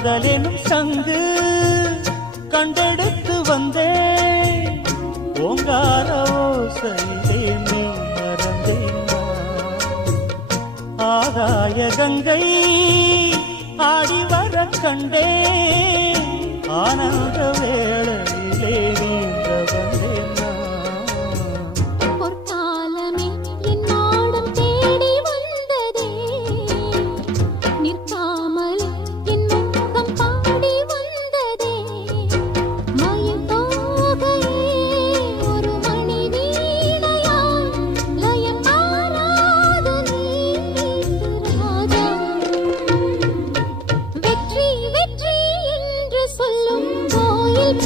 காதலெனும் சங்கு கண்டெடுத்து வந்தேன் ஓங்கார ஓசையிலே நீ மறந்தேன் ஆகாய கங்கை ஆடி வர கண்டேன் ஆனந்த வேளையிலே நீந்த வந்தேன் பொற்காலமே என் நாடம் தேடி வந்ததே நிற்காமல் என் முகம் பாடி வந்ததே மயில் தோகையே ஒரு மணி வீணையாய் லயம் மாறாத நீ ராஜா வெற்றி வெற்றி என்று சொல்லும் கோயில்